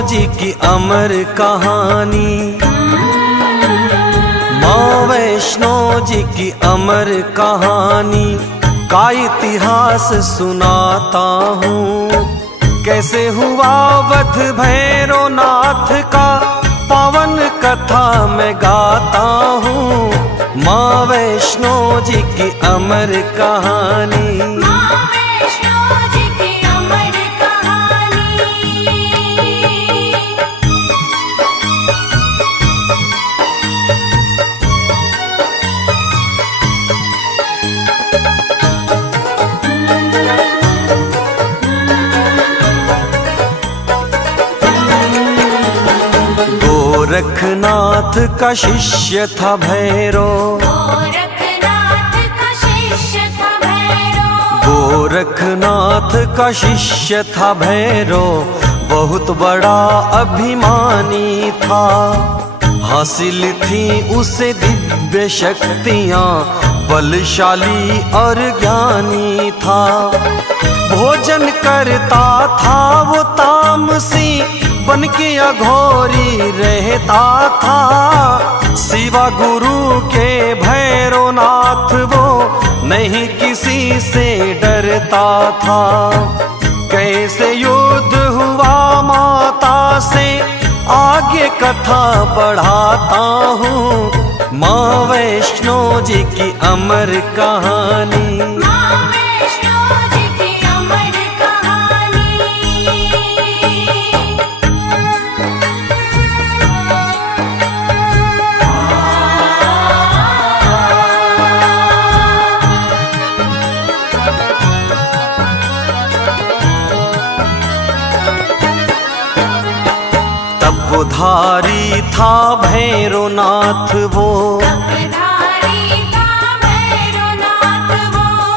जी की अमर कहानी, माँ वैष्णो जी की अमर कहानी का इतिहास सुनाता हूँ। कैसे हुआ वध भैरवनाथ का पावन कथा मैं गाता हूँ। माँ वैष्णो जी की अमर कहानी, गोरखनाथ का शिष्य था भैरव, गोरखनाथ का शिष्य था भैरव, बहुत बड़ा अभिमानी था। हासिल थी उसे दिव्य शक्तियाँ, बलशाली और ज्ञानी था। भोजन करता था वो तामसी, बन के अघोरी रहता था। शिवा गुरु के भैरवनाथ वो नहीं किसी से डरता था। कैसे युद्ध हुआ माता से आगे कथा बढ़ाता हूँ। माँ वैष्णो जी की अमर कहानी, तपधारी था भैरवनाथ वो,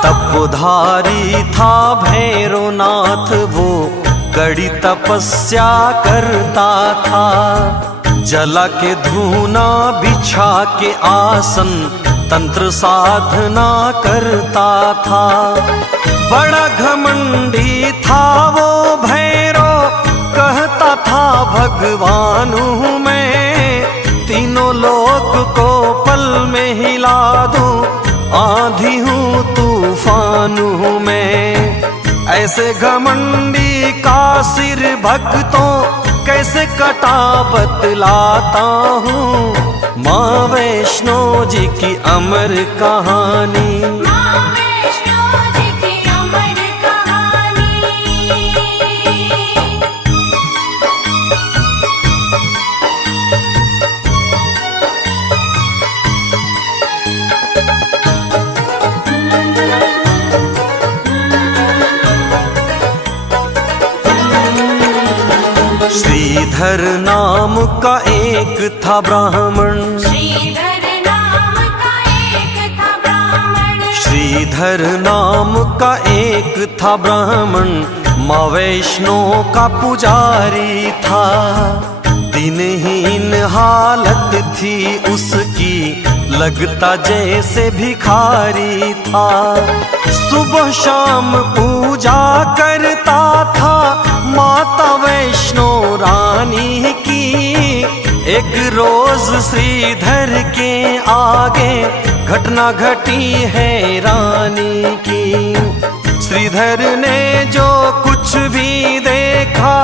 तपधारी था भैरवनाथ वो, कड़ी तपस्या करता था। जला के धूना बिछा के आसन तंत्र साधना करता था। बड़ा घमंडी था वो भैरव, कहता था भगवान हूँ मैं, तीनों लोक को पल में हिला दूं, आंधी हूँ तूफान हूँ मैं। ऐसे घमंडी का सिर भक्तों कैसे कटा बतलाता हूँ। माँ वैष्णो जी की अमर कहानी, श्रीधर नाम का एक था ब्राह्मण, श्रीधर नाम का एक था ब्राह्मण, माँ वैष्णो का पुजारी था। दिनहीन हालत थी उसकी, लगता जैसे भिखारी था। सुबह शाम पूजा करता था माता वैष्णो रानी की। एक रोज श्रीधर के आगे घटना घटी है रानी की। श्रीधर ने जो कुछ भी देखा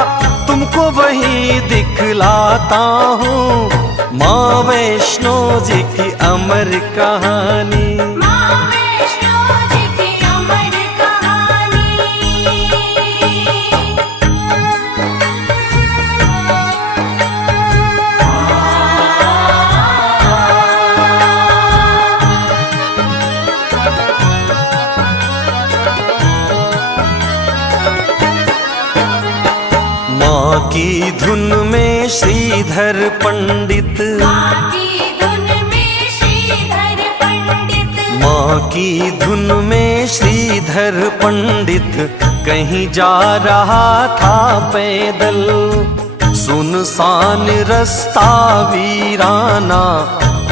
तुमको वही दिखलाता हूँ। माँ वैष्णो जी की अमर कहानी, माँ की धुन में श्रीधर पंडित, माँ की धुन में श्रीधर पंडित कहीं जा रहा था पैदल। सुनसान रास्ता वीराना,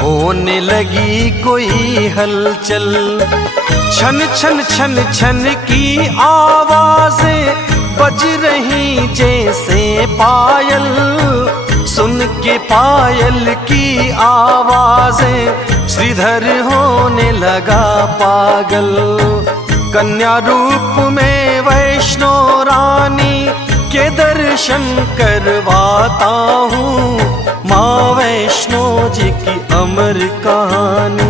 होने लगी कोई हलचल। छन छन छन छन की आवाजें बज रही जैसे पायल, सुन के पायल की आवाजें श्रीधर होने लगा पागल। कन्या रूप में वैष्णो रानी के दर्शन करवाता हूँ, माँ वैष्णो जी की अमर कहानी।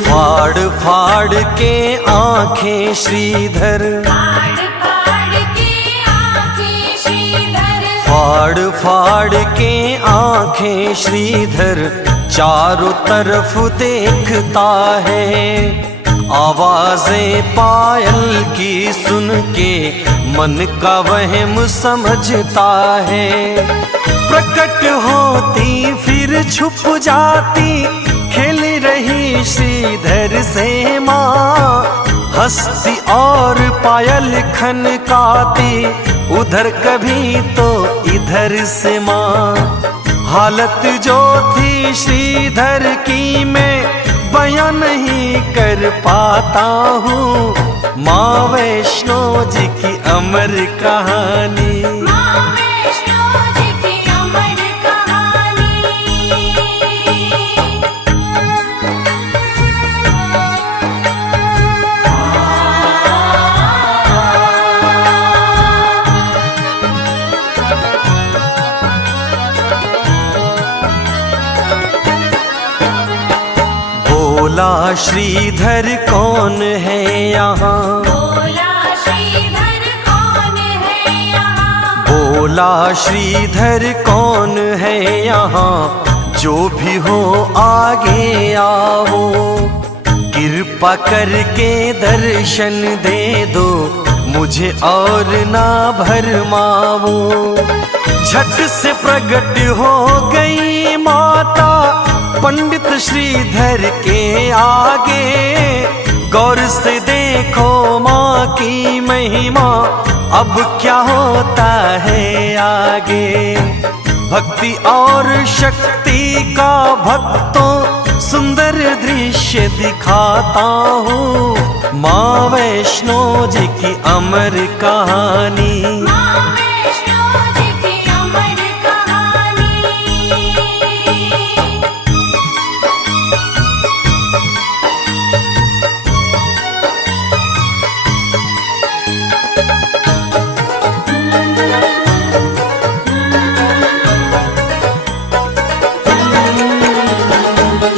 फाड़ फाड़ के आंखें श्रीधर, फाड़ फाड़ के आंखें श्रीधर चारों तरफ देखता है। आवाजें पायल की सुन के मन का वहम समझता है। प्रकट होती फिर छुप जाती, खेल रही श्रीधर से माँ, हंसती और पायल खनकाती, उधर कभी तो इधर से माँ। हालत जो थी श्रीधर की मैं बयां नहीं कर पाता हूँ, माँ वैष्णो जी की अमर कहानी। बोला श्रीधर कौन है यहाँ, बोला श्रीधर कौन है यहाँ, बोला श्रीधर कौन है यहाँ, जो भी हो आगे आओ, कृपा करके दर्शन दे दो, मुझे और ना भरमाओ। झट से प्रकट हो गई माता पंडित श्रीधर के आगे, गौर से देखो माँ की महिमा, अब क्या होता है आगे। भक्ति और शक्ति का भक्तों सुंदर दृश्य दिखाता हूँ, माँ वैष्णो जी की अमर कहानी।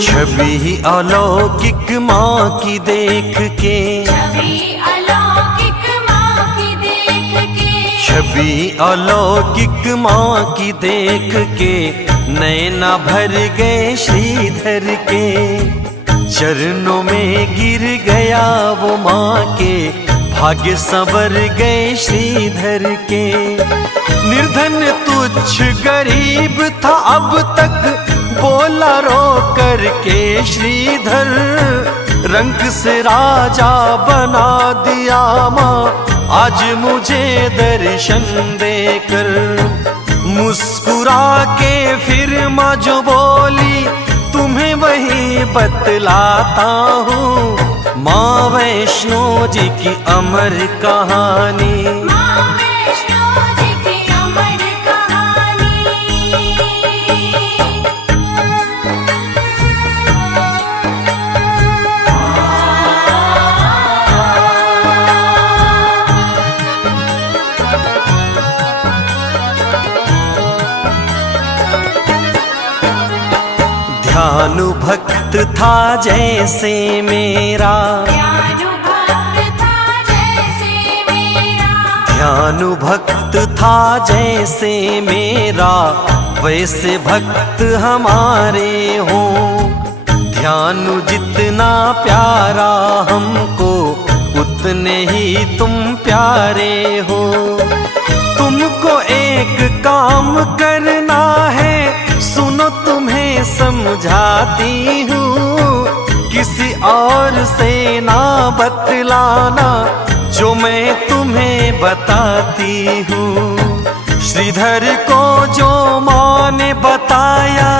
छवि अलौकिक माँ की देख के, छवि अलौकिक माँ की देख के, छवि अलौकिक माँ की देख के नैना भर गए श्रीधर के। चरणों में गिर गया वो माँ के, भाग्य संवर गए श्रीधर के। निर्धन तुच्छ गरीब था अब तक, बोला रो करके श्रीधर, रंग से राजा बना दिया माँ, आज मुझे दर्शन देकर। मुस्कुरा के फिर माँ जो बोली, तुम्हें वही बतलाता हूँ, माँ वैष्णो जी की अमर कहानी। ध्यानु भक्त था जैसे मेरा, ध्यानु भक्त था जैसे मेरा, ध्यानु भक्त था जैसे मेरा, वैसे भक्त हमारे हो। ध्यानु जितना प्यारा हमको, उतने ही तुम प्यारे हो। तुमको एक काम करना है, सुनो तुम्हें समझाती हूँ, विस्तार से ना बतलाना जो मैं तुम्हें बताती हूँ। श्रीधर को जो माँ ने बताया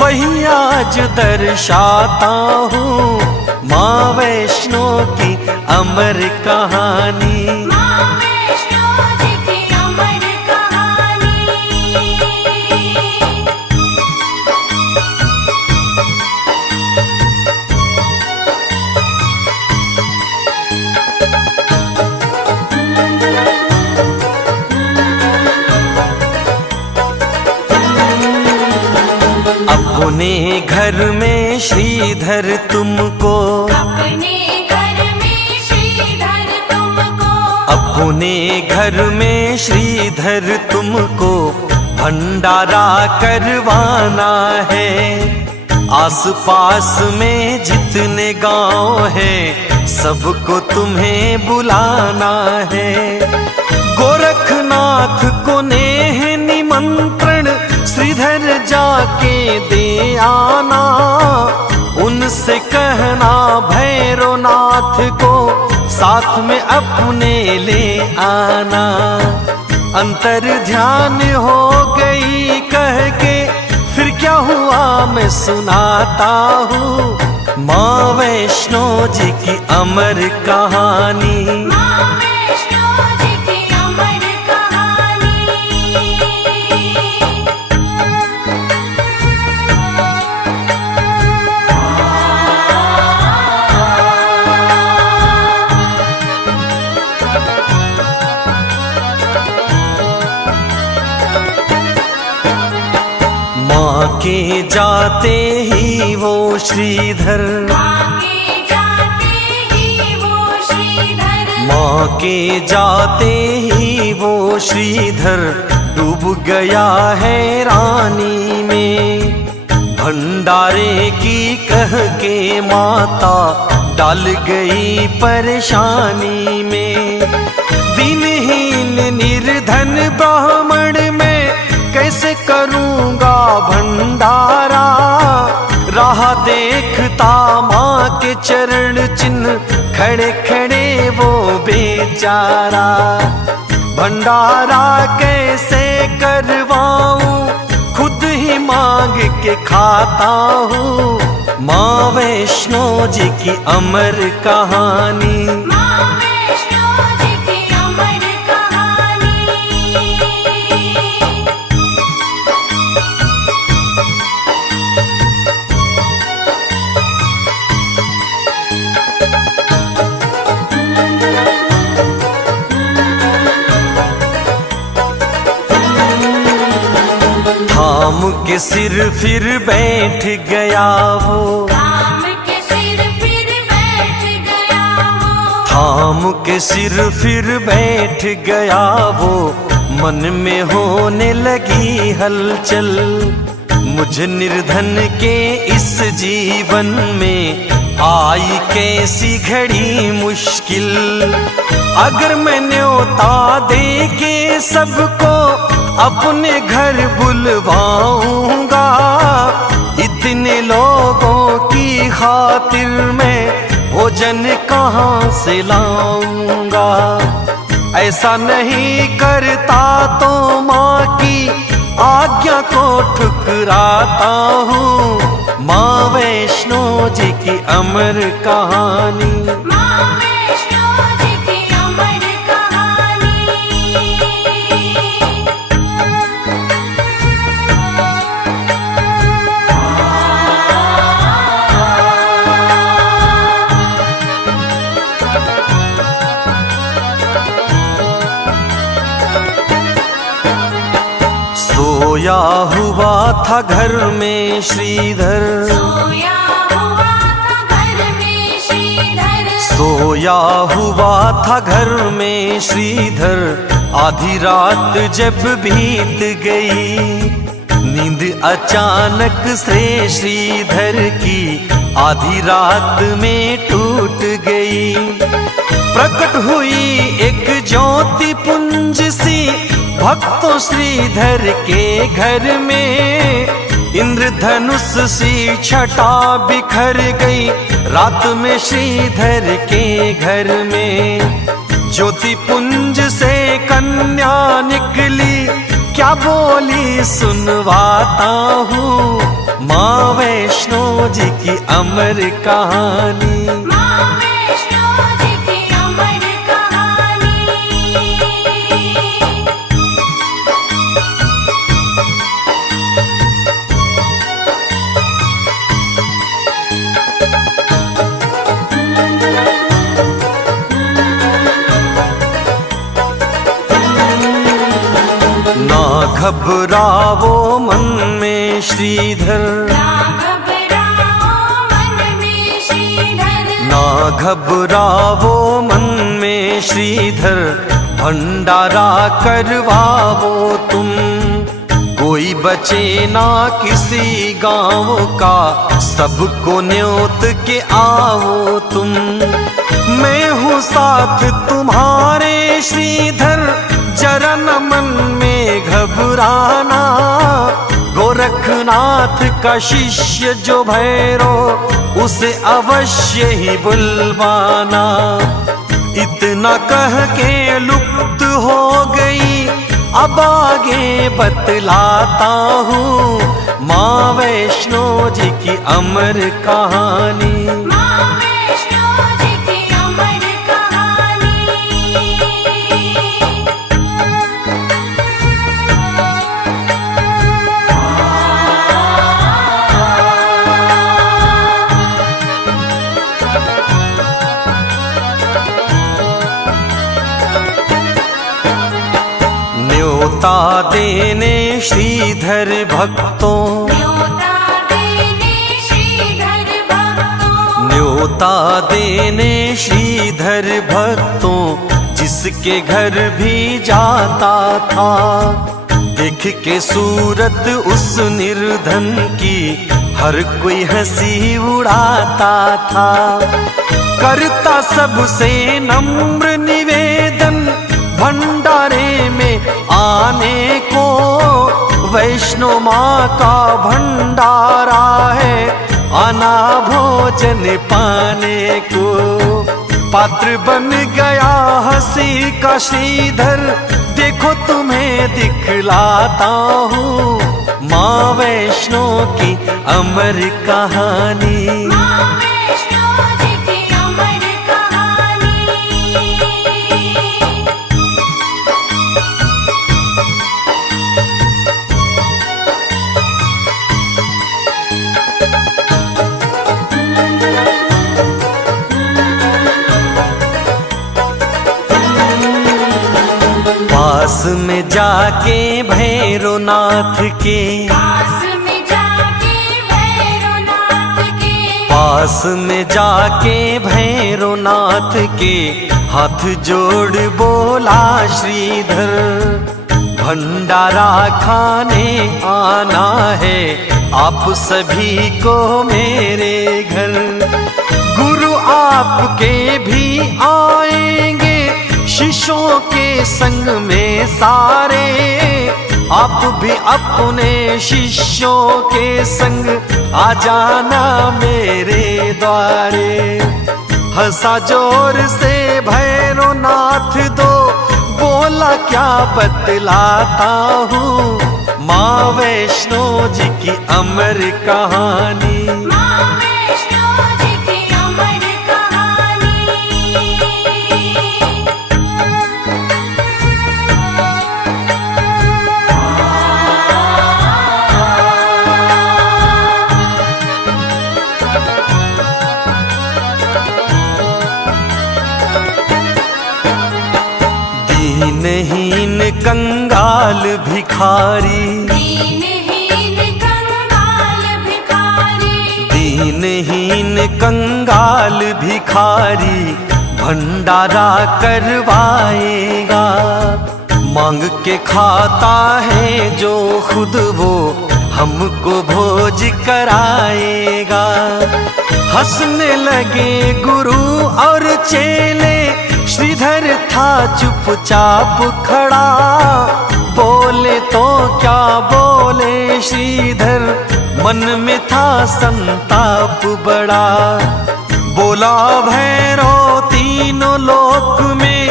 वही आज दर्शाता हूँ। माँ वैष्णो की अमर कहानी, माँ वैष्णो जी की अमर कहानी। अपने घर में श्रीधर तुमको, अपने घर में श्रीधर तुमको, अपने घर में श्रीधर तुमको भंडारा करवाना है। आस पास में जितने गांव हैं सबको तुम्हें बुलाना है। गोरखनाथ को नेह निमंत्रण श्रीधर जाके दे आना। उनसे कहना भैरवनाथ को साथ में अपने ले आना। अंतर ध्यान हो गई कह के फिर क्या हुआ मैं सुनाता हूँ। माँ वैष्णो जी की अमर कहानी, माँ वैष्णो जी की अमर कहानी। माँ के जाते ही वो श्रीधर, आगे जाते ही वो श्रीधर, माँ के जाते ही वो श्रीधर डूब गया है रानी में। भंडारे की कह के माता डाल गई परेशानी में। दिनहीन निर्धन ब्राह्मण में कैसे करूँगा भंडारा। राह देखता माँ के चरण चिन्ह खड़े खड़े वो बेचारा। भंडारा कैसे करवाऊं खुद ही मांग के खाता हूँ। माँ वैष्णो जी की अमर कहानी, माँ वैष्णो जी की अमर कहानी। थाम के सिर फिर बैठ गया वो, राम के सिर फिर बैठ गया वो, थाम के सिर फिर बैठ गया वो। मन में होने लगी हलचल, मुझ निर्धन के इस जीवन में आई कैसी घड़ी मुश्किल। अगर मैं न्योता दे के सबको अपने घर बुलवाऊंगा, इतने लोगों की खातिर मैं भोजन कहाँ से लाऊंगा। ऐसा नहीं करता तो माँ की आज्ञा को ठुकराता हूँ। माँ वैष्णो जी की अमर कहानी, माँ वैष्णो जी की अमर कहानी। सोया हुआ था घर में श्रीधर, सोया हुआ था घर में श्रीधर, सोया हुआ था घर में श्रीधर। आधी रात जब बीत गई, नींद अचानक से श्रीधर की आधी रात में टूट गई। प्रकट हुई एक ज्योति पुंज सी भक्तों श्रीधर के घर में। इंद्रधनुष सी छटा बिखर गई रात में श्रीधर के घर में। ज्योति पुंज से कन्या निकली क्या बोली सुनवाता हूँ। माँ वैष्णो जी की अमर कहानी। माँ वैष्णो जी की अमर कहानी। ना घबरावो मन में श्रीधर, ना घबराओ मन में श्रीधर। ना घबरावो मन में श्रीधर, भंडारा करवावो तुम। कोई बचे ना किसी गांव का, सबको न्योत के आओ तुम। मैं हूँ साथ तुम्हारे श्रीधर, जरा न मन में घबराना। गोरखनाथ का शिष्य जो भैरो, उसे अवश्य ही बुलवाना। इतना कह के लुप्त हो गई, अब आगे बतलाता हूँ माँ वैष्णो जी की अमर कहानी। माँ वैष्णो जी की अमर कहानी। न्योता देने श्रीधर भक्तों, न्योता देने श्रीधर भक्तों। न्योता देने श्रीधर भक्तों, जिसके घर भी जाता था। देख के सूरत उस निर्धन की, हर कोई हंसी उड़ाता था। करता सबसे नम्र निवेदन, भंडारे में आने को। वैष्णो माँ का भंडारा है, आना भोजन पाने को। पात्र बन गया हंसी का श्रीधर, देखो तुम्हें दिखलाता हूँ माँ वैष्णो की अमर कहानी। माँ वैष्णो जी की अमर कहानी। पास में जाके भैरवनाथ के, पास में जाके भैरवनाथ के। पास में जाके भैरवनाथ के, हाथ जोड़ बोला श्रीधर। भंडारा खाने आना है आप सभी को मेरे घर। गुरु आपके भी आएंगे शिष्यों के संग में सारे। आप भी अपने शिष्यों के संग आ जाना मेरे द्वारे। हंसा जोर से भैरवनाथ दो, बोला क्या बतलाता हूँ माँ वैष्णो जी की अमर कहानी। माँ वैष्णो जी की अमर कहानी। दीनहीन कंगाल भिखारी, दीनहीन कंगाल भिखारी। दीनहीन कंगाल भिखारी, भंडारा करवाएगा। मांग के खाता है जो खुद वो, हमको भोज कराएगा। हंसने लगे गुरु और चेले, श्रीधर था चुपचाप खड़ा। बोले तो क्या बोले श्रीधर, संताप बड़ा। बोला भैरव तीनों लोक में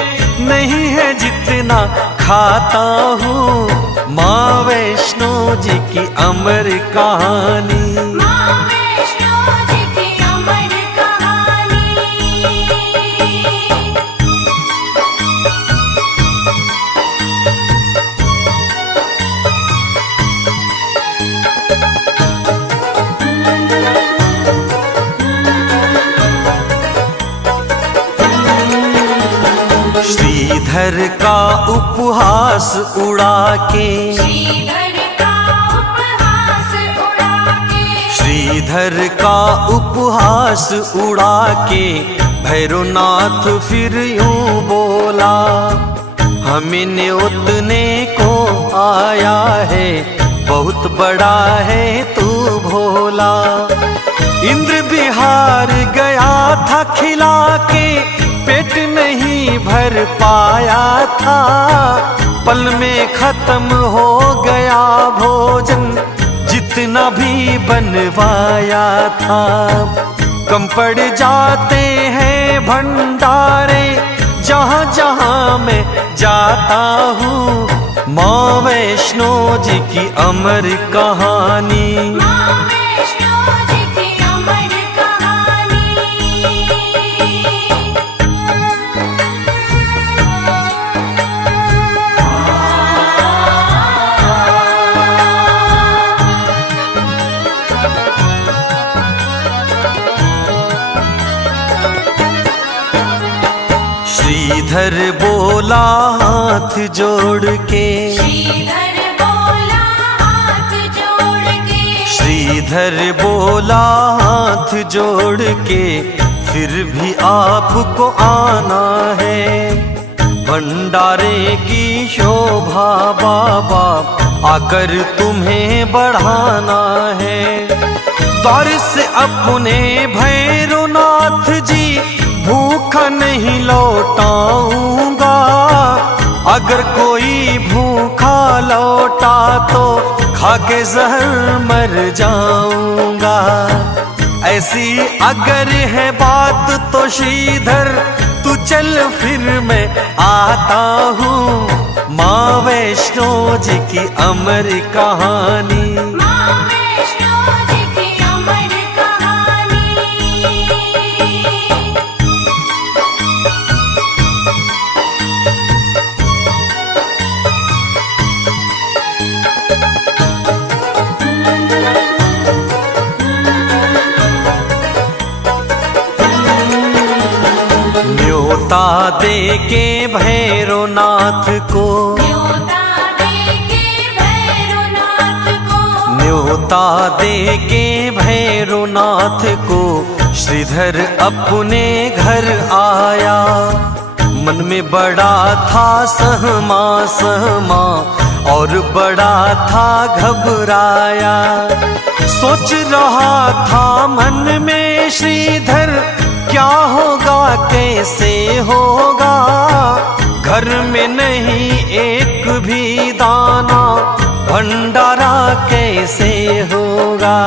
नहीं है जितना खाता हूँ। माँ वैष्णो जी की अमर कहानी। माँ वैष्णो जी की अमर कहानी। श्रीधर का उपहास उड़ा के, श्रीधर का उपहास उड़ा के, श्रीधर का उपहास उड़ा के भैरवनाथ फिर यूं बोला। हमें न्योतने को आया है, बहुत बड़ा है तू भोला। इंद्र बिहार गया था खिला के, पेट नहीं भर पाया था। पल में खत्म हो गया भोजन, जितना भी बनवाया था। कम पड़ जाते हैं भंडारे, जहाँ जहाँ मैं जाता हूँ। माँ वैष्णो जी की अमर कहानी। माँ वैष्णो जी की अमर कहानी। श्रीधर बोला हाथ जोड़ के, श्रीधर बोला हाथ जोड़ के, श्रीधर बोला हाथ जोड़ के, फिर भी आपको आना है। भंडारे की शोभा बाबा आकर तुम्हें बढ़ाना है। द्वार से अपने भैरवनाथ जी भूखा नहीं लौटाऊंगा। अगर कोई भूखा लौटा तो खाके जहर मर जाऊंगा। ऐसी अगर है बात तो श्रीधर तू चल, फिर मैं आता हूँ। माँ वैष्णो जी की अमर कहानी। माँ वैष्णो जी की अमर कहानी। न्योता दे के भैरवनाथ को, न्योता दे के भैरवनाथ को, न्योता दे के भैरवनाथ को श्रीधर अपने घर आया। मन में बड़ा था सहमा सहमा और बड़ा था घबराया। सोच रहा था मन में श्रीधर, क्या होगा कैसे होगा। घर में नहीं एक भी दाना, भंडारा कैसे होगा।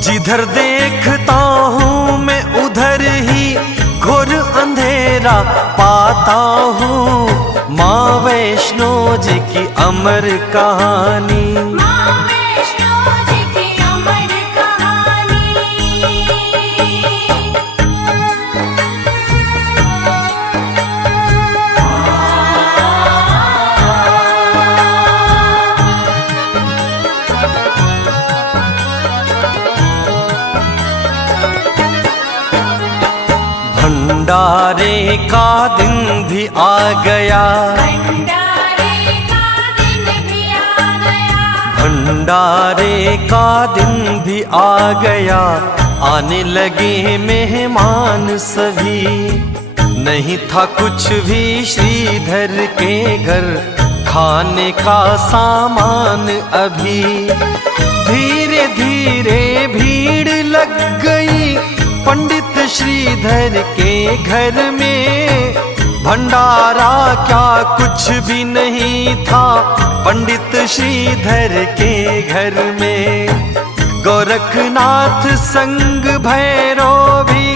जिधर देखता हूँ मैं उधर ही घोर अंधेरा पाता हूँ। माँ वैष्णो जी की अमर कहानी। माँ वैष्णो जी की अमर कहानी। भंडारे का दिन भी आ गया, भंडारे का दिन भी आ गया, भंडारे का दिन भी आ गया। आने लगे मेहमान सभी, नहीं था कुछ भी श्रीधर के घर खाने का सामान अभी। धीरे धीरे भीड़ लग गई पंडित श्रीधर के घर में। भंडारा क्या कुछ भी नहीं था पंडित श्रीधर के घर में। गोरखनाथ संग भैरो भी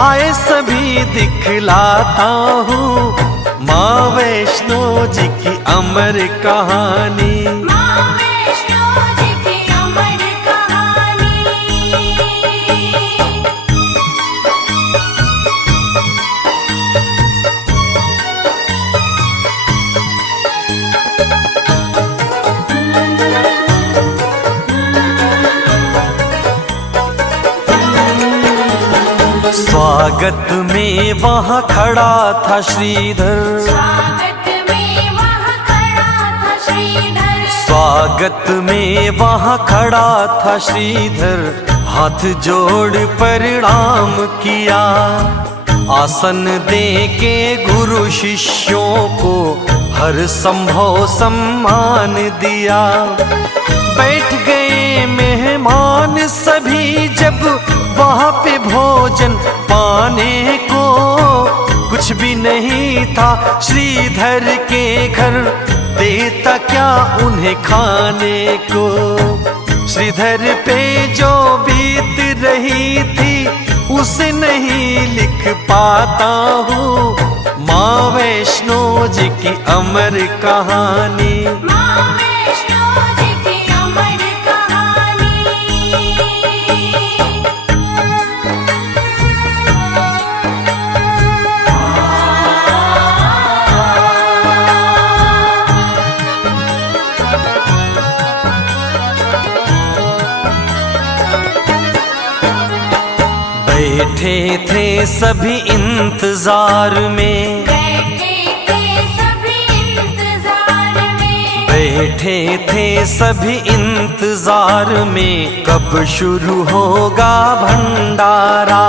आए सभी दिखलाता हूँ माँ वैष्णो जी की अमर कहानी। माँ वैष्णो जी की अमर कहानी। स्वागत में वहाँ खड़ा था श्रीधर, स्वागत में वहाँ खड़ा था श्रीधर। स्वागत में वहाँ खड़ा था श्रीधर, हाथ जोड़ प्रणाम किया, आसन दे के गुरु शिष्यों को हर संभव सम्मान दिया। बैठ गए मेहमान सभी जब वहाँ पे भोजन पाने को, कुछ भी नहीं था श्रीधर के घर, देता क्या उन्हें खाने को। श्रीधर पे जो बीत रही थी उसे नहीं लिख पाता हूँ, माँ वैष्णो जी की अमर कहानी। माँ वैष्णो जी की अमर कहानी। बैठे थे सभी इंतजार में, बैठे थे सभी इंतजार में। बैठे थे सभी इंतजार में, कब शुरू होगा भंडारा।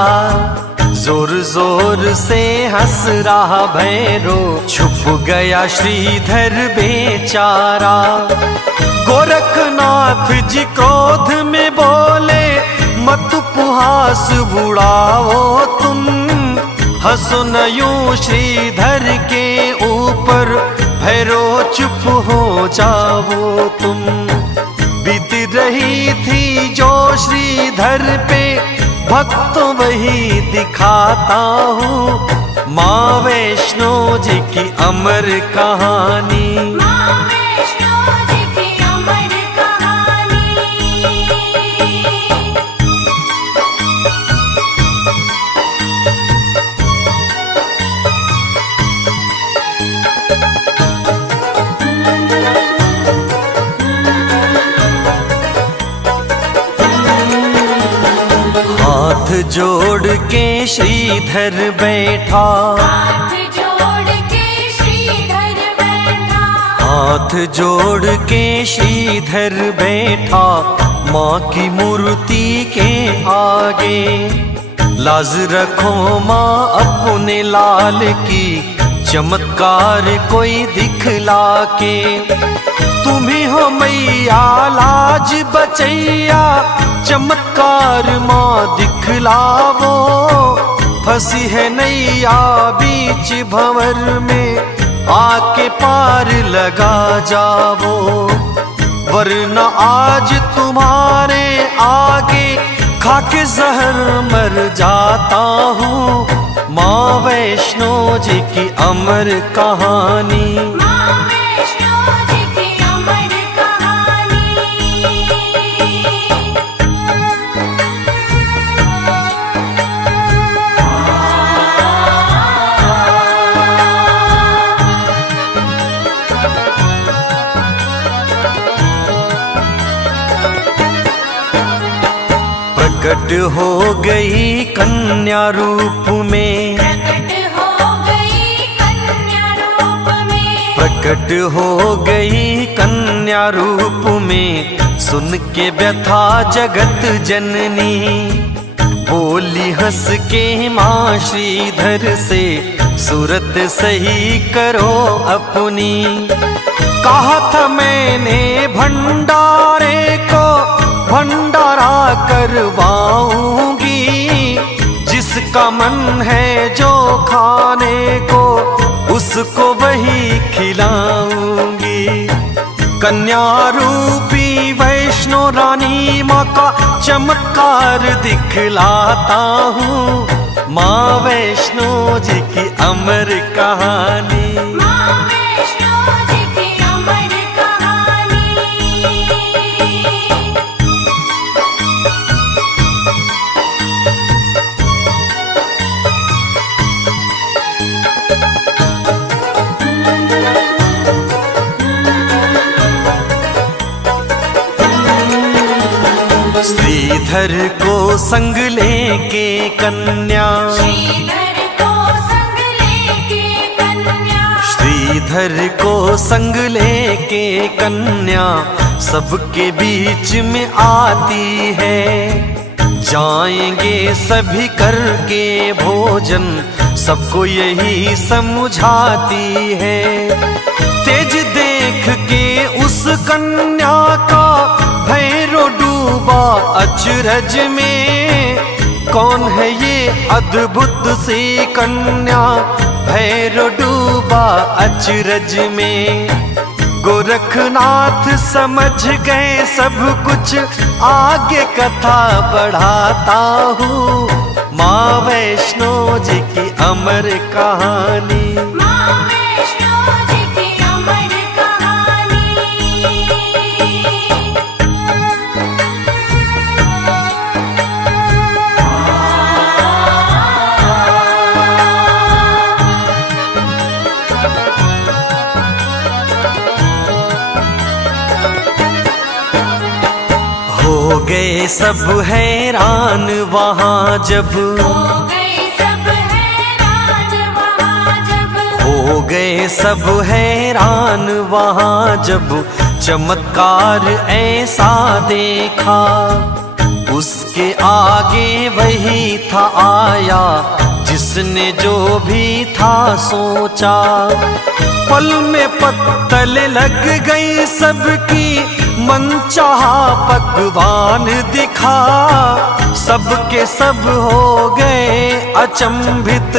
जोर जोर से हंस रहा भैरो, छुप गया श्रीधर बेचारा। गोरखनाथ जी क्रोध में बोले, मत उपहास बुढ़ाओ तुम, हंसो न यूं श्रीधर के ऊपर, भैरो चुप हो जाओ तुम। बीत रही थी जो श्रीधर पे, भक्तों वही दिखाता हूँ, माँ वैष्णो जी की अमर कहानी। माँ वैष्णो जी की अमर कहानी। हाथ जोड़ के श्रीधर बैठा, हाथ जोड़ के श्रीधर बैठा। हाथ जोड़ के श्रीधर बैठा, माँ की मूर्ति के आगे। लाज रखो माँ अपने लाल की, चमत्कार कोई दिखला के। तुम्ही हो मैया लाज बचैया, चमत्कार माँ दिखलावो। फंसी है नैया बीच भंवर में, आके पार लगा जावो। वरना आज तुम्हारे आगे खाके जहर मर जाता हूँ, माँ वैष्णो जी की अमर कहानी। माँ वैष्णो जी की अमर कहानी। प्रकट हो गई कन्या रूप में, प्रकट हो गई कन्या रूप में। प्रकट हो गई कन्या रूप में, सुन के व्यथा जगत जननी। बोली हंस के माँ श्रीधर से, सूरत सही करो अपनी। कहा था मैंने भंडारे को, भंडारा करवाऊंगी। जिसका मन है जो खाने को, उसको वही खिलाऊंगी। कन्या रूपी वैष्णो वैष्णो रानी माँ का चमत्कार दिखलाता हूँ। माँ वैष्णो जी की अमर कहानी। माँ वैष्णो जी की अमर कहानी। श्रीधर को संग लेके कन्या, श्रीधर को संग लेके कन्या, श्रीधर को संग लेके कन्या सबके बीच में आती है। जाएंगे सभी करके भोजन, सबको यही समझाती है। तेज देख के उस कन्या का भैरो डूबा अचरज में। कौन है ये अद्भुत सी कन्या, भैरो डूबा अचरज में। गोरखनाथ समझ गए सब कुछ, आगे कथा बढ़ाता हूँ। माँ वैष्णो जी की अमर कहानी। माँ वैष्णो जी की अमर कहानी। हो गए सब हैरान वहाँ जब, हो गए सब हैरान वहाँ जब, हो गए सब हैरान वहाँ जब चमत्कार ऐसा देखा। उसके आगे वही था आया जिसने जो भी था सोचा। पल में पत्तल लग गई सबकी, मनचाहा पकवान दिखा। सबके सब हो गए अचंभित,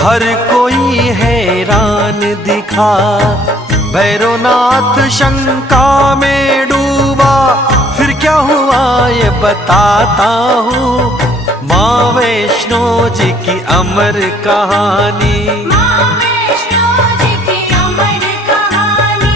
हर कोई हैरान दिखा। भैरवनाथ शंका में डूबा, फिर क्या हुआ ये बताता हूँ। माँ वैष्णो जी की अमर कहानी। माँ वैष्णो जी की अमर कहानी।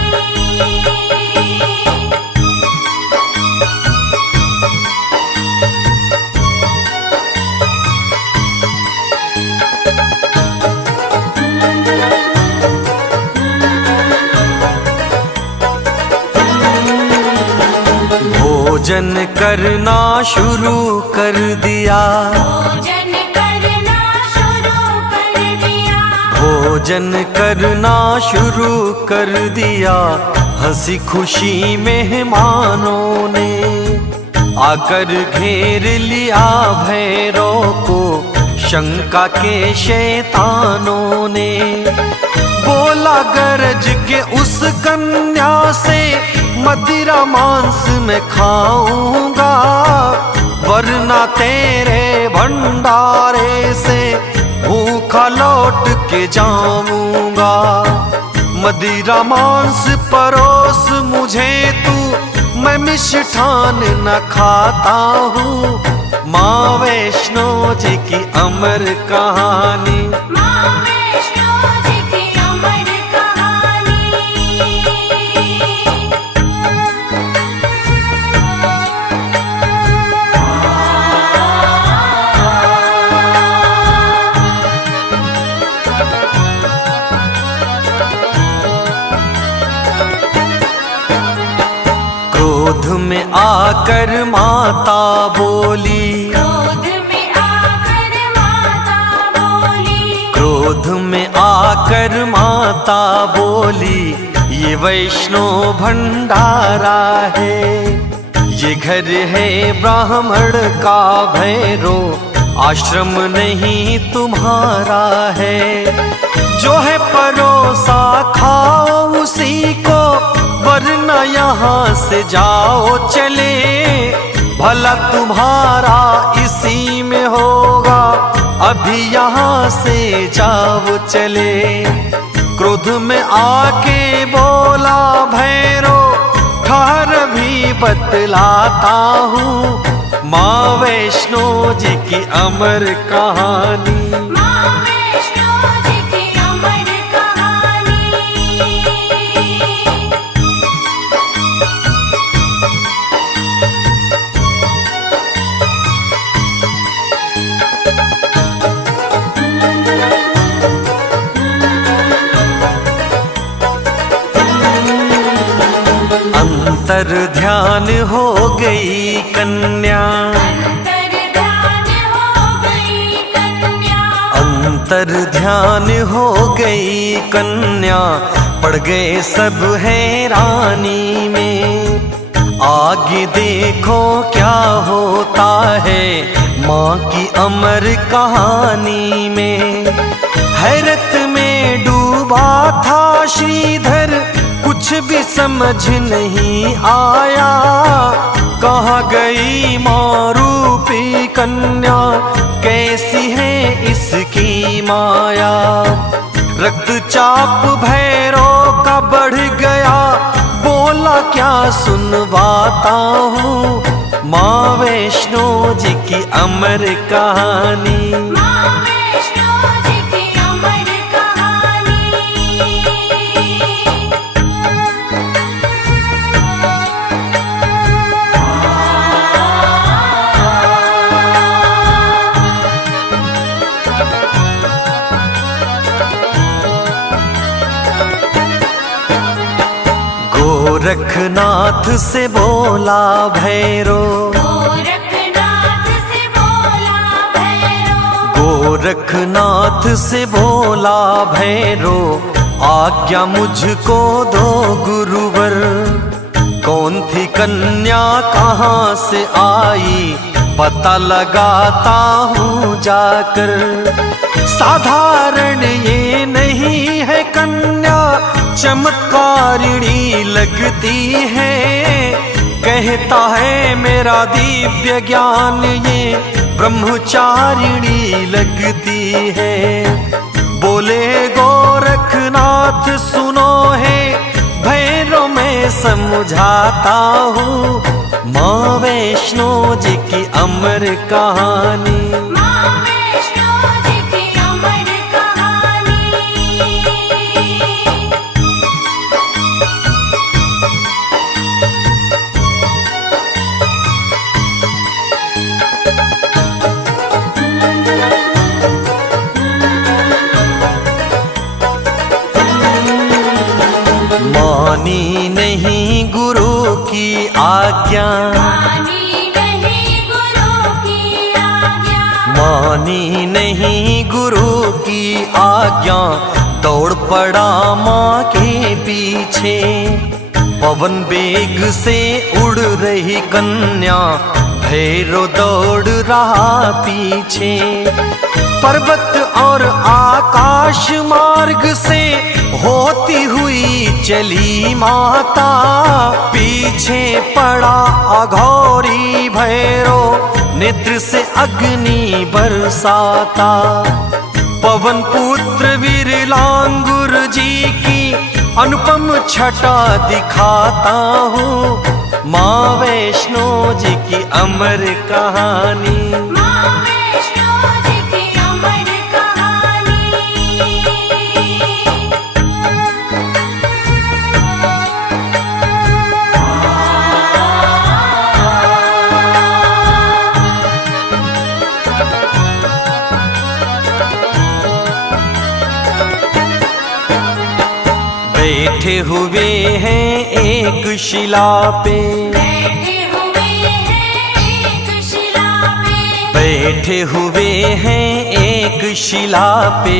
भोजन करना शुरू कर दिया, भोजन करना शुरू कर दिया, भोजन करना शुरू कर दिया। हंसी खुशी मेहमानों ने आकर घेर लिया भैरव को, शंका के शैतानों ने। बोला गरज के उस कन्या से, मदिरा मांस में खाऊंगा, वरना तेरे भंडारे से भूखा लौट के जाऊंगा। मदिरा मांस परोस मुझे तू, मैं मिष्ठान न खाता हूँ। माँ वैष्णो जी की अमर कहानी। माँ वैष्णो जी की अमर कहानी। क्रोध में आकर माता बोली, क्रोध में आकर माता बोली, क्रोध में आकर माता बोली। ये वैष्णो भंडारा है, ये घर है ब्राह्मण का भैरो, आश्रम नहीं तुम्हारा है। जो है परोसा खाओ उसी को, वरना यहाँ से जाओ चले। भला तुम्हारा इसी में होगा, अभी यहाँ से जाओ चले। क्रोध में आके बोला भैरो, ठहर भी बतलाता हूँ माँ वैष्णो जी की अमर कहानी। माँ वैष्णो जी की अमर कहानी। अंतर ध्यान हो गई कन्या, अंतर ध्यान हो गई कन्या, अंतर ध्यान हो गई कन्या, पड़ गए सब हैरानी में। आगे देखो क्या होता है माँ की अमर कहानी में। हैरत में डूबा था श्रीधर, कुछ भी समझ नहीं आया, कहाँ गई माँ रूपी कन्या, कैसी है इसकी माया। रक्तचाप भैरव का बढ़ गया, बोला क्या सुनवाता हूँ माँ वैष्णो जी की अमर कहानी। माँ वैष्णो जी की अमर कहानी। गोरखनाथ से बोला भैरो, गोरखनाथ से बोला भैरव, गोरखनाथ से बोला भैरो, आज्ञा मुझको दो गुरुवर। कौन थी कन्या कहाँ से आई, पता लगाता हूँ जाकर। साधारण ये नहीं है कन्या, चमत्कारिणी लगती है। कहता है मेरा दिव्य ज्ञान ये ब्रह्मचारिणी लगती है। बोले गोरखनाथ सुनो है भैरव मैं समझाता हूँ माँ वैष्णो जी की अमर कहानी। माँ वैष्णो जी की अमर कहानी। मानी नहीं गुरु की आज्ञा, मानी नहीं गुरु की आज्ञा, मानी नहीं गुरु की आज्ञा, दौड़ पड़ा माँ के पीछे। पवन बेग से उड़ रही कन्या, भैरव दौड़ रहा पीछे। पर्वत और आकाश मार्ग से होती हुई चली माता, पीछे पड़ा अघोरी भैरव नेत्र से अग्नि बरसाता। पवन पुत्र वीर लांगुर जी की अनुपम छटा दिखाता हूँ माँ वैष्णो जी की अमर कहानी। माँ वैष्णो जी की अमर कहानी। बैठे हुए हैं एक शिला पे, बैठे हुए हैं एक शिला पे, बैठे हुए हैं एक शिला पे,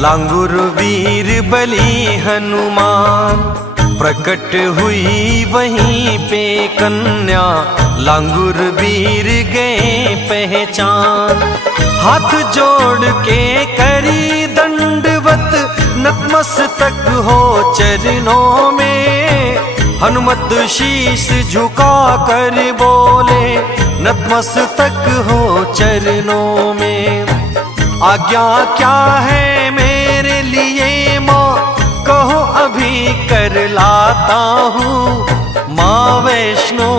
लांगुर वीर बली हनुमान। प्रकट हुई वहीं पे कन्या, लांगुर वीर गए पहचान। हाथ जोड़ के करी दंडवत, नतमस्तक हो चरणों में। हनुमत शीश झुका कर बोले, नतमस्तक हो चरणों में। आज्ञा क्या है मेरे लिए माँ, कहो अभी कर लाता हूँ माँ वैष्णो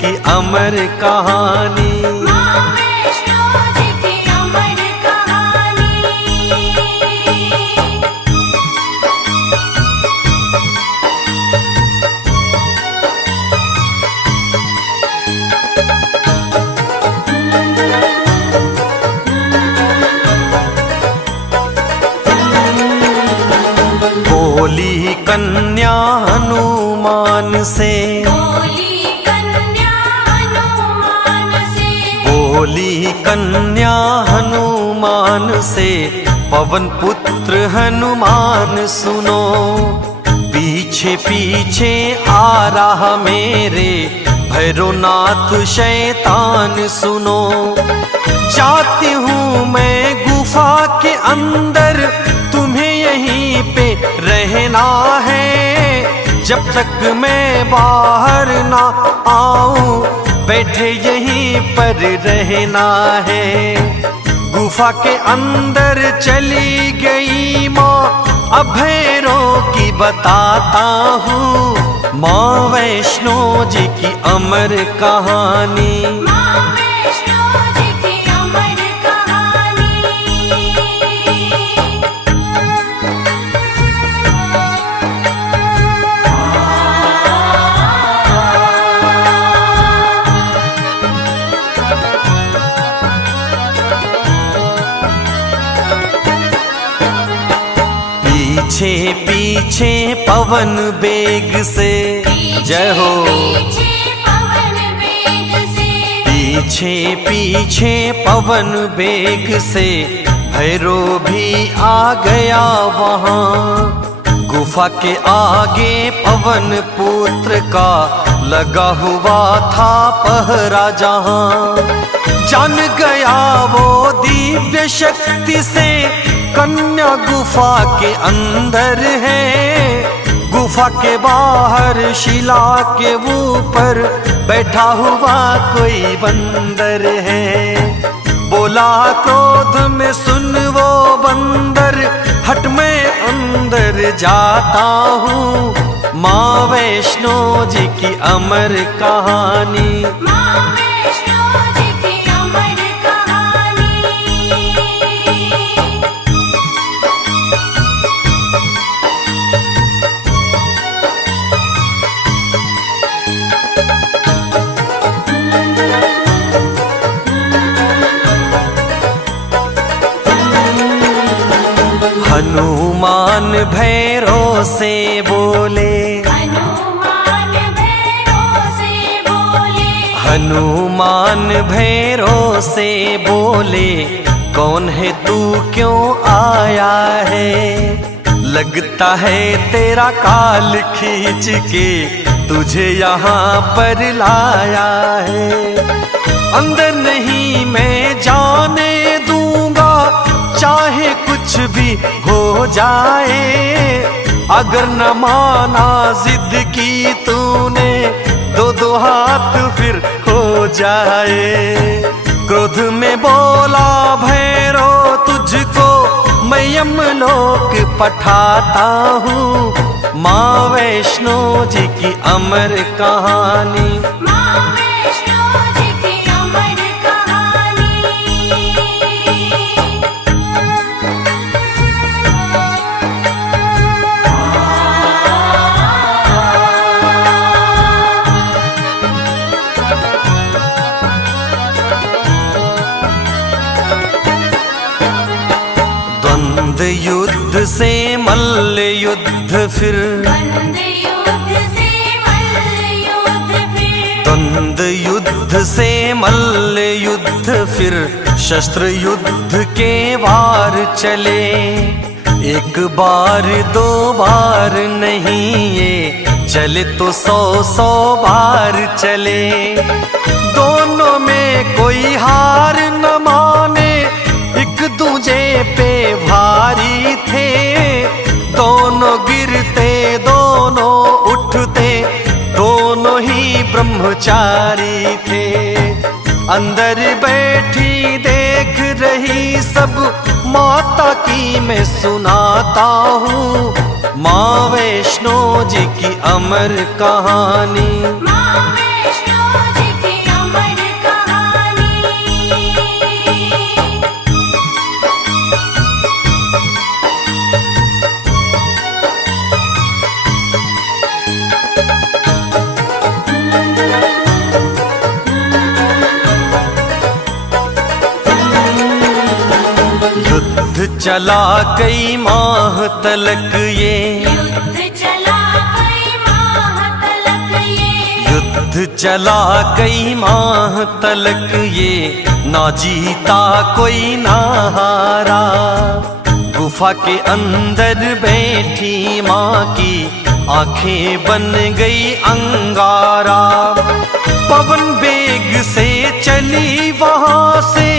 की अमर कहानी। माँ वैष्णो जी की अमर कहानी। बोली कन्या हनुमान से, बोली कन्या हनुमान से, बोली कन्या हनुमान से, पवन पुत्र हनुमान सुनो, पीछे पीछे आ रहा मेरे भैरवनाथ शैतान सुनो। जाती हूँ मैं गुफा के अंदर, तुम्हें यहीं पे रहना है, जब तक मैं बाहर ना आऊं बैठे यहीं पर रहना है। गुफा के अंदर चली गई माँ, अब भैरव की बताता हूँ, माँ वैष्णो जी की अमर कहानी। माँ वैष्णो जी की अमर कहानी। पीछे पीछे पवन बेग से, जय हो। पीछे पवन वेग से, पीछे पीछे पवन बेग से, भैरव भी आ गया वहाँ। गुफा के आगे पवन पुत्र का लगा हुआ था पहरा जहाँ। जान गया वो दिव्य शक्ति से, कन्या गुफा के अंदर है। गुफा के बाहर शिला के ऊपर बैठा हुआ कोई बंदर है। बोला क्रोध में सुन वो बंदर, हट मैं अंदर जाता हूँ, माँ वैष्णो जी की अमर कहानी। माँ वैष्णो जी की अमर कहानी। हनुमान भैरव से बोले, हनुमान भैरव से बोले, हनुमान भैरव से बोले, कौन है तू क्यों आया है? लगता है तेरा काल खींच के तुझे यहाँ पर लाया है। अंदर नहीं मैं जाने दूंगा, चाहे कुछ भी हो जाए। अगर न माना जिद की तूने, दो दो हाथ फिर हो जाए। क्रोध में बोला भैरव तुझको मैं यमलोक पठाता हूँ, माँ वैष्णो जी की अमर कहानी। माँ वैष्णो जी की अमर कहानी। द्वंद्व युद्ध से मल्ल युद्ध फिर, द्वंद्व युद्ध से मल्ल युद्ध फिर, द्वंद्व युद्ध से मल्ल युद्ध फिर, शस्त्र युद्ध के वार चले। एक बार दो बार नहीं ये चले तो 100 बार चले। दोनों में कोई हार न माने, एक दूजे पे भारी थे। दोनों गिरते दोनों उठते, दोनों ही ब्रह्मचारी थे। अंदर बैठी देख रही सब माता की मैं सुनाता हूँ, माँ वैष्णो जी की अमर कहानी। माँ वैष्णो जी चला कई माह तलक ये, युद्ध चला कई माह तलक ये, युद्ध चला कई माह तलक ये, ना जीता कोई ना हारा। गुफा के अंदर बैठी माँ की आंखें बन गई अंगारा। पवन बेग से चली वहां से,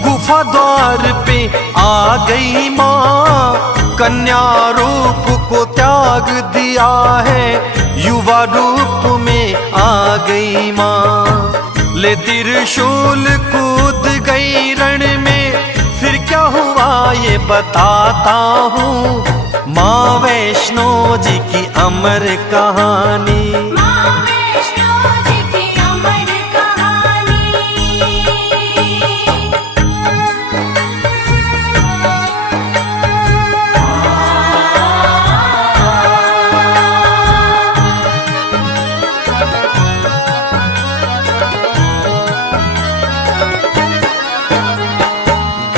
गुफा द्वार पे आ गई माँ। कन्या रूप को त्याग दिया है, युवा रूप में आ गई माँ। ले त्रिशूल कूद गई रण में, फिर क्या हुआ ये बताता हूँ। माँ वैष्णो जी की अमर कहानी, माँ वैष्णो जी की अमर कहानी।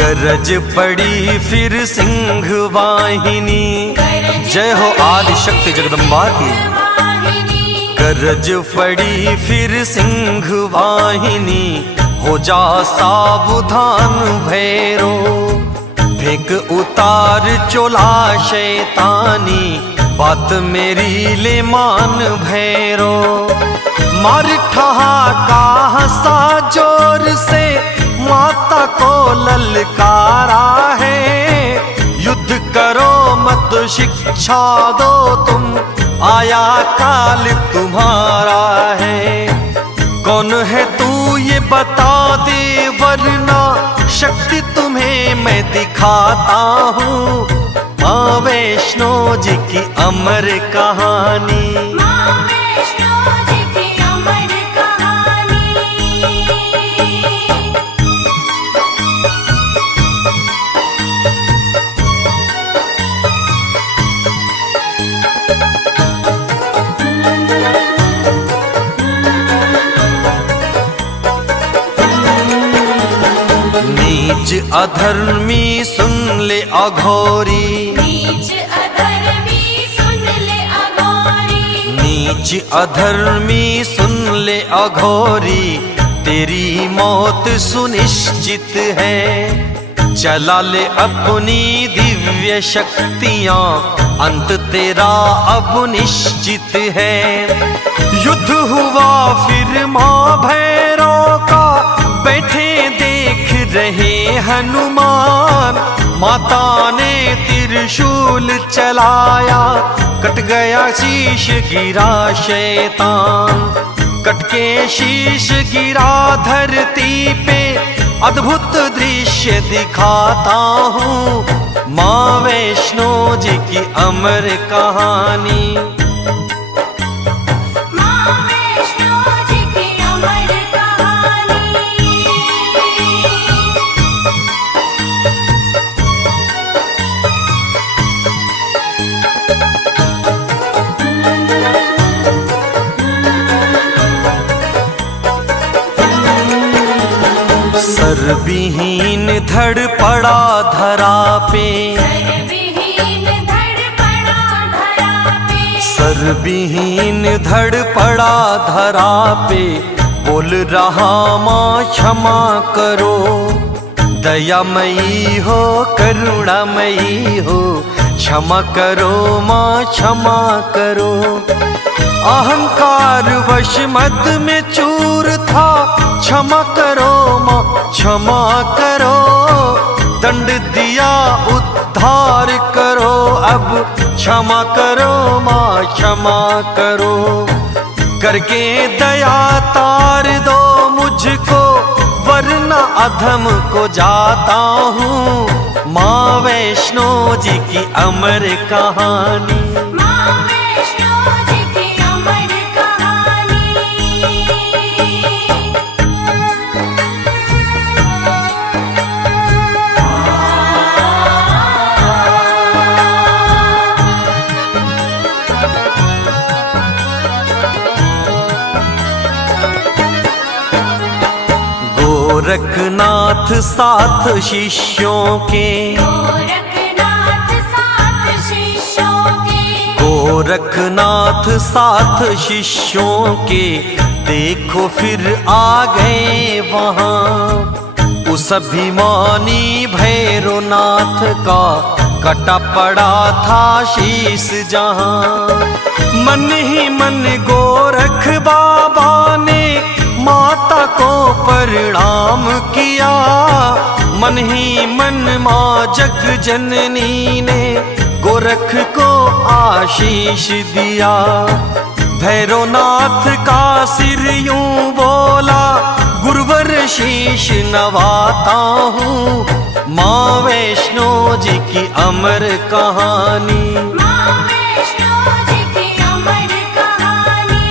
गरज पड़ी फिर सिंह वाहिनी, जय हो आदि शक्ति जगदम्बा की। गरज पड़ी फिर सिंह वाहिनी, हो जा सावधान भैरो। फेंक उतार चोला शैतानी, बात मेरी ले मान भैरो। मार ठहाका हंसा जोर से, माता को ललकारा है। युद्ध करो मत शिक्षा दो तुम, आया काल तुम्हारा है। कौन है तू ये बता दे, वरना शक्ति तुम्हें मैं दिखाता हूँ। माँ वैष्णो जी की अमर कहानी, माँ वैष्णो जी की अमर कहानी। नीच अधर्मी सुन ले अघोरी, नीच अधर्मी सुन ले अघोरी, नीच अधर्मी सुन ले अघोरी। तेरी मौत सुनिश्चित है, चला ले अपनी दिव्य शक्तियां, अंत तेरा अब निश्चित है। युद्ध हुआ फिर माँ भैरव का, बैठे देख रहे हनुमान। माता ने त्रिशूल चलाया, कट गया शीश गिरा शैतान। कट के शीश गिरा धरती पे, अद्भुत दृश्य दिखाता हूँ। माँ वैष्णो जी की अमर कहानी, माँ वैष्णो जी की अमर कहानी। सर्वहीन धड़ पड़ा धरा पे, सर्वहीन धड़ पड़ा धरा पे, सर्वहीन धड़ पड़ा धरा पे। बोल रहा माँ क्षमा करो, दयामयी हो करुणामयी हो। क्षमा करो माँ क्षमा करो। अहंकार वश मद में चूर था, क्षमा करो माँ क्षमा करो। दंड दिया उद्धार करो, अब क्षमा करो माँ क्षमा करो। करके दया तार दो मुझको, वरना अधम को जाता हूँ। माँ वैष्णो जी की अमर कहानी, माँ वैष्णो जी की अमर कहानी। गोरखनाथ साथ शिष्यों के, गोरखनाथ गोरखनाथ साथ शिष्यों के देखो फिर आ गए वहाँ। उस अभिमानी भैरवनाथ का कटा पड़ा था शीश जहाँ। मन ही मन गोरख बाबा ने माता को प्रणाम किया। मन ही मन माँ जग जननी ने गोरख को आशीष दिया। भैरवनाथ का सिर यूं बोला, गुरुवर शीश नवाता हूँ। माँ वैष्णो जी की अमर कहानी, माँ वैष्णो जी की अमर कहानी।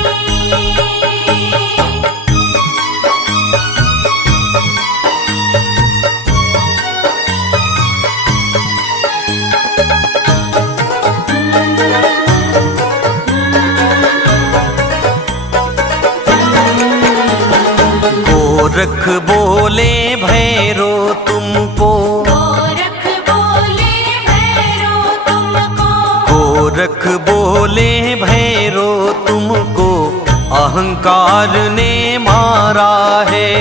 गोरख बोले भैरो तुमको, गोरख बोले भैरो तुमको, गोरख बोले भैरो तुमको अहंकार ने मारा है।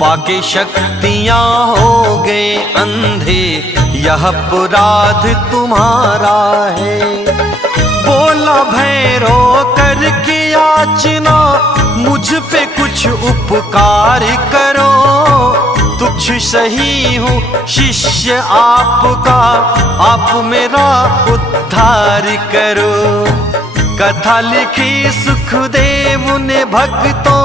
पाके शक्तियाँ हो गए अंधे, यह अपराध तुम्हारा है। बोला भैरो करके याचना, मुझ पे कुछ उपकार करो। तुच्छ सही हूँ शिष्य आपका, आप मेरा उद्धार करो। कथा लिखी सुखदेव ने भक्तों,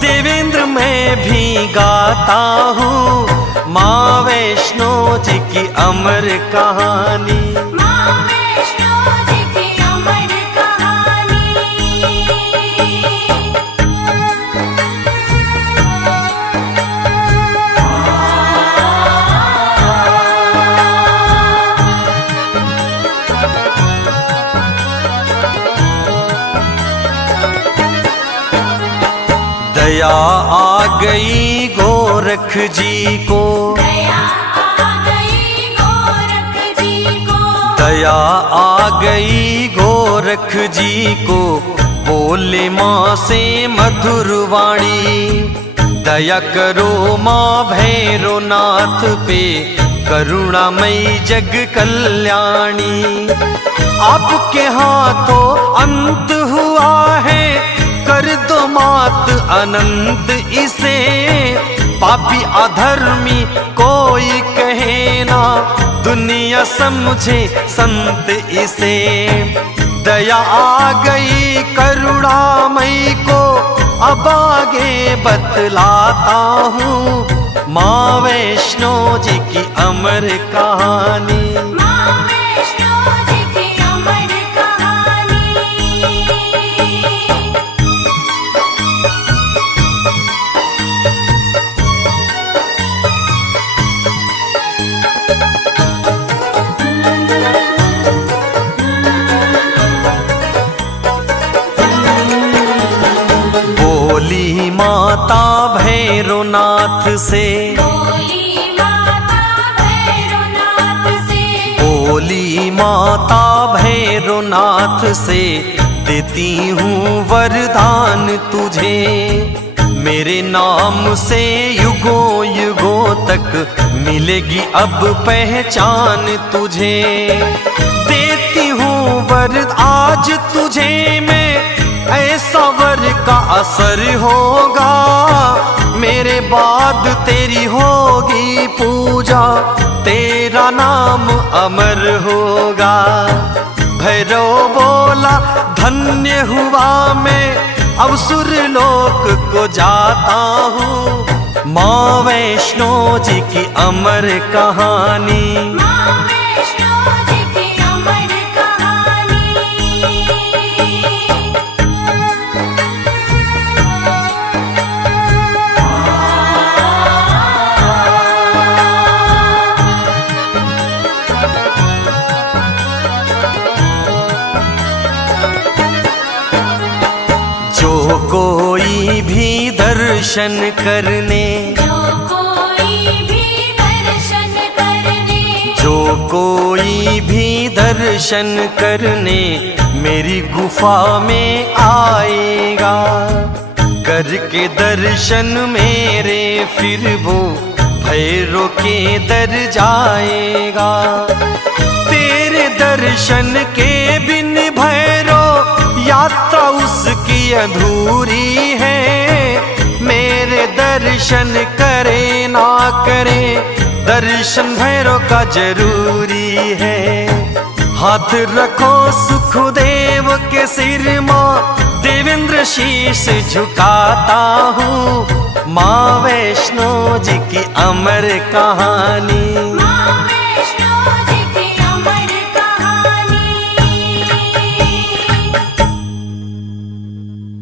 देवेंद्र मैं भी गाता हूँ। माँ वैष्णो जी की अमर कहानी, माँ वैष्णो जी की अमर कहानी। दया आ गई गोरख जी को, दया आ गई गोरख जी को, दया आ गई गोरख जी को। बोले माँ से मधुर वाणी, दया करो माँ भैरवनाथ पे, करुणामयी जग कल्याणी। आपके हाथों अंत हुआ है, कर दो मात अनंत इसे। पापी अधर्मी कोई कहे ना, दुनिया समझे संत इसे। दया आ गई करुणामयी को, अब आगे बतलाता हूँ। माँ वैष्णो जी की अमर कहानी, माँ वैष्णो जी की अमर कहानी। बोली माता भैरवनाथ से, बोली माता भैरवनाथ से, बोली माता भैरवनाथ से, देती हूँ वरदान तुझे। मेरे नाम से युगों युगों तक मिलेगी अब पहचान तुझे। देती हूँ वर आज तुझे मैं, ऐसा वर का असर होगा। मेरे बाद तेरी होगी पूजा, तेरा नाम अमर होगा। भैरव बोला धन्य हुआ मैं, अब सुरलोक को जाता हूँ। माँ वैष्णो जी की अमर कहानी, माँ वैष्णो जी की अमर कहानी। जो कोई भी दर्शन करने, जो कोई भी दर्शन करने, जो कोई भी दर्शन करने मेरी गुफा में आएगा। करके दर्शन मेरे फिर वो भैरो के दर जाएगा। तेरे दर्शन के बिन भैरो यात्रा उसकी अधूरी है। मेरे दर्शन करे ना करे दर्शन भैरो का जरूरी है। हाथ रखो सुखदेव के सिर माँ, देवेंद्र शीश झुकाता हूँ। माँ वैष्णो जी की अमर कहानी